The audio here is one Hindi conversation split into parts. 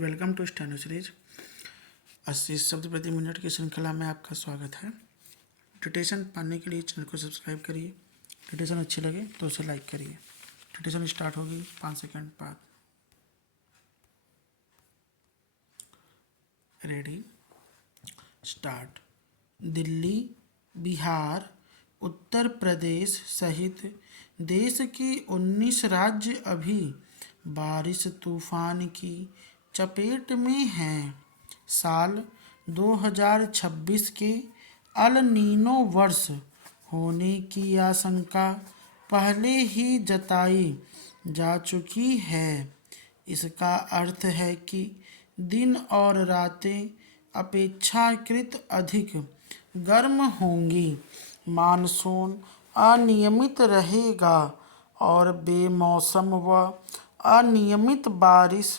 Welcome to steno series. 80 शब्द प्रति मिनट की श्रृंखला में आपका स्वागत है। डिटेशन पाने के लिए चैनल को सब्सक्राइब करिए। डिटेशन अच्छी लगे तो उसे लाइक करिए। डिटेशन स्टार्ट होगी 5 सेकंड बाद। Ready, start. दिल्ली, बिहार, उत्तर प्रदेश सहित देश के 19 राज्य अभी बारिश तूफान की चपेट में हैं। साल 2026 के अल नीनो वर्ष होने की आशंका पहले ही जताई जा चुकी है। इसका अर्थ है कि दिन और रातें अपेक्षाकृत अधिक गर्म होंगी। मानसून अनियमित रहेगा और बेमौसम व अनियमित बारिश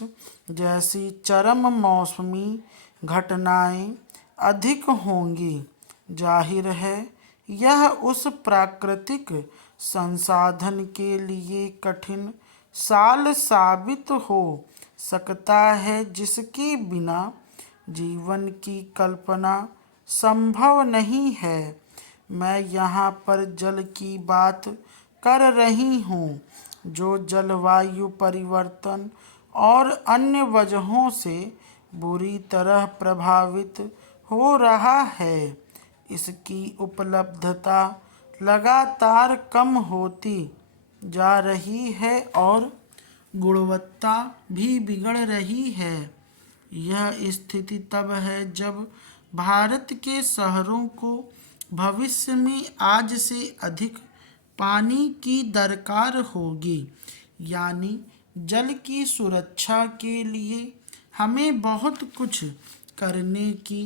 जैसी चरम मौसमी घटनाएं अधिक होंगी। जाहिर है, यह उस प्राकृतिक संसाधन के लिए कठिन साल साबित हो सकता है जिसके बिना जीवन की कल्पना संभव नहीं है। मैं यहाँ पर जल की बात कर रही हूँ, जो जलवायु परिवर्तन और अन्य वजहों से बुरी तरह प्रभावित हो रहा है। इसकी उपलब्धता लगातार कम होती जा रही है और गुणवत्ता भी बिगड़ रही है। यह स्थिति तब है जब भारत के शहरों को भविष्य में आज से अधिक पानी की दरकार होगी। यानी जल की सुरक्षा के लिए हमें बहुत कुछ करने की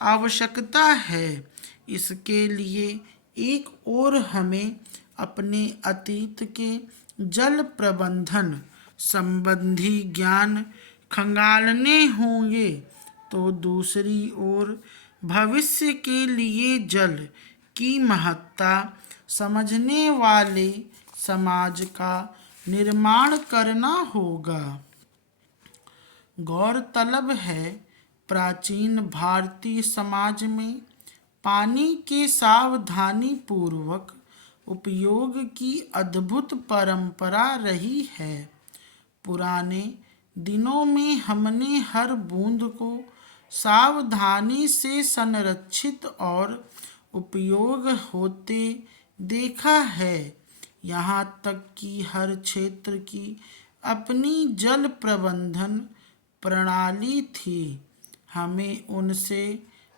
आवश्यकता है। इसके लिए एक ओर हमें अपने अतीत के जल प्रबंधन संबंधी ज्ञान खंगालने होंगे, तो दूसरी ओर भविष्य के लिए जल की महत्ता समझने वाले समाज का निर्माण करना होगा। गौरतलब है, प्राचीन भारतीय समाज में पानी के सावधानी पूर्वक उपयोग की अद्भुत परंपरा रही है। पुराने दिनों में हमने हर बूंद को सावधानी से संरक्षित और उपयोग होते देखा है। यहाँ तक कि हर क्षेत्र की अपनी जल प्रबंधन प्रणाली थी। हमें उनसे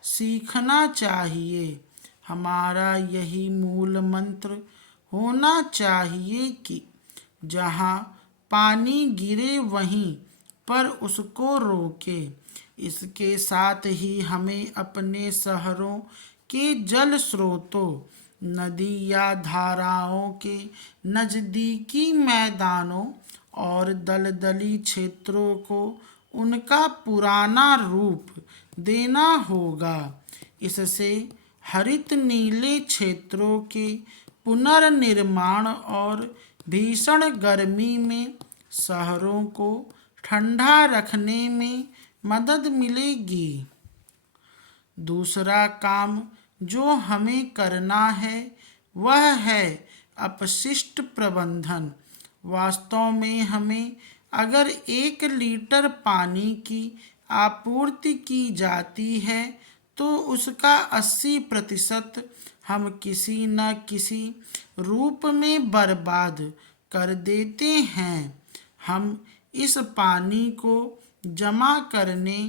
सीखना चाहिए। हमारा यही मूल मंत्र होना चाहिए कि जहाँ पानी गिरे वहीं पर उसको रोके। इसके साथ ही हमें अपने शहरों के जल स्रोतों, नदी या धाराओं के नज़दीकी मैदानों और दलदली क्षेत्रों को उनका पुराना रूप देना होगा। इससे हरित नीले क्षेत्रों के पुनर्निर्माण और भीषण गर्मी में शहरों को ठंडा रखने में मदद मिलेगी। दूसरा काम जो हमें करना है वह है अपशिष्ट प्रबंधन। वास्तव में हमें अगर 1 लीटर पानी की आपूर्ति की जाती है तो उसका 80% हम किसी न किसी रूप में बर्बाद कर देते हैं। हम इस पानी को जमा करने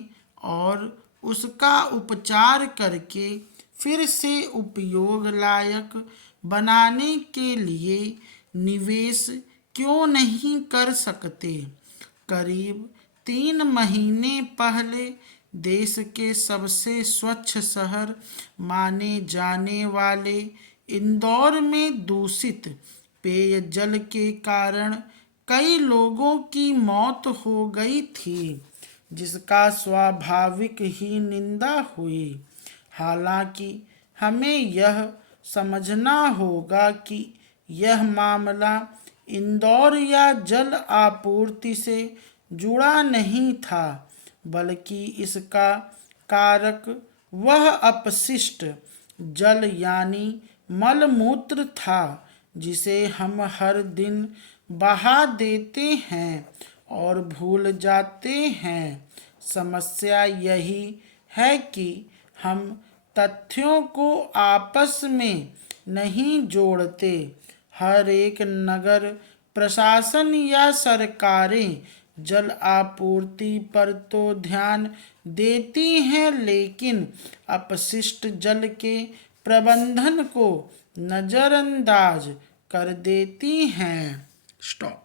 और उसका उपचार करके फिर से उपयोग लायक बनाने के लिए निवेश क्यों नहीं कर सकते। करीब 3 महीने पहले देश के सबसे स्वच्छ शहर माने जाने वाले इंदौर में दूषित पेयजल के कारण कई लोगों की मौत हो गई थी, जिसका स्वाभाविक ही निंदा हुई। हालांकि हमें यह समझना होगा कि यह मामला इंदौर या जल आपूर्ति से जुड़ा नहीं था, बल्कि इसका कारक वह अपशिष्ट जल यानी मलमूत्र था जिसे हम हर दिन बहा देते हैं और भूल जाते हैं। समस्या यही है कि हम तथ्यों को आपस में नहीं जोड़ते। हर एक नगर प्रशासन या सरकारें जल आपूर्ति पर तो ध्यान देती हैं, लेकिन अपशिष्ट जल के प्रबंधन को नज़रअंदाज कर देती हैं। स्टॉप।